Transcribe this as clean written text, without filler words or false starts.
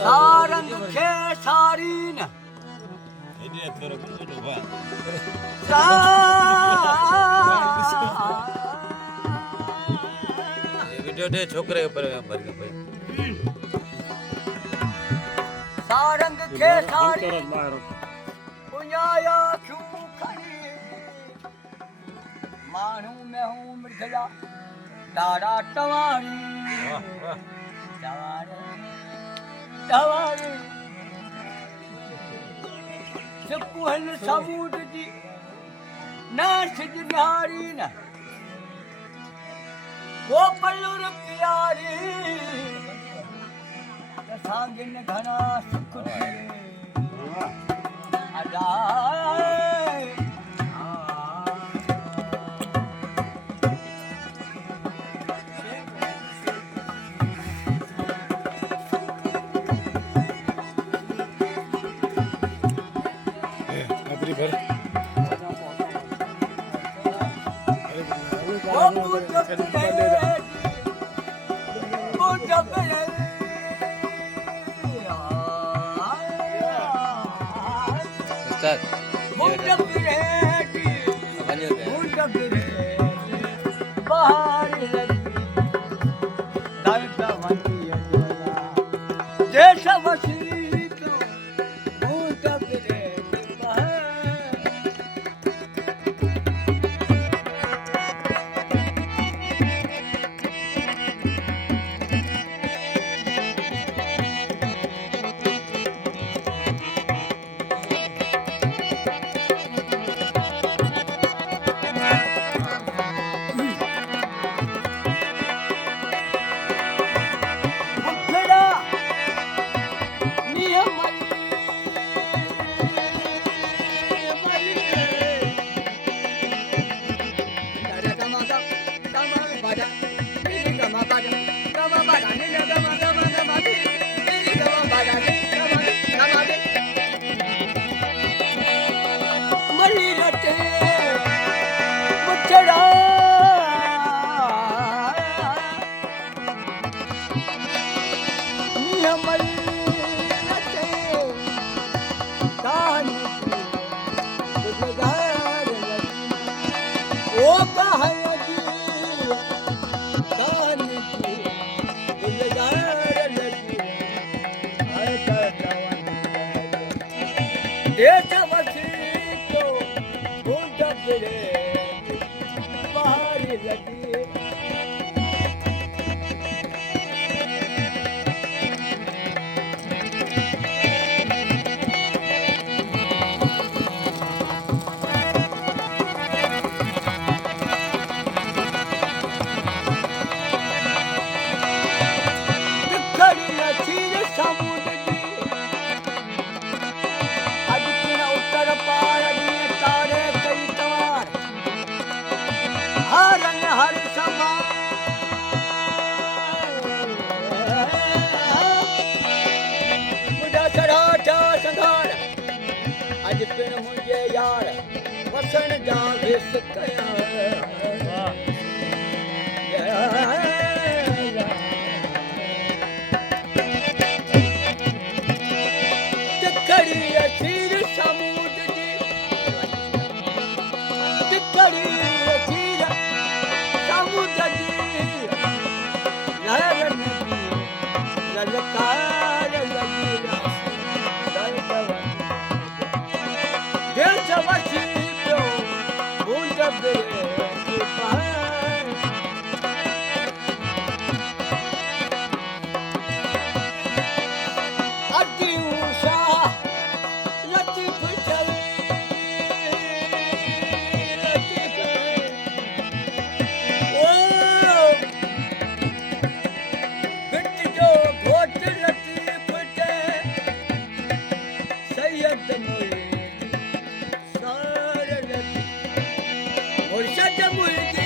सारंग खे सारी न वीडियो छोकरे ऊपर सारंग खे सारी पुञाया क्यों खड़ी मानू मैं हूँ मृगया तारा टवारी टवारी सुकुहन सबूत जी नाश निहारी न वो पल्लुर प्यारी सांगिन घना सुख अजाए वसन जा विस कया तिखड़ी असीर समूद जी तिखड़ी असीर समूद जी लहरन जी ललकार ललीला दलदवन देश वसी मुर्शद मुर्शद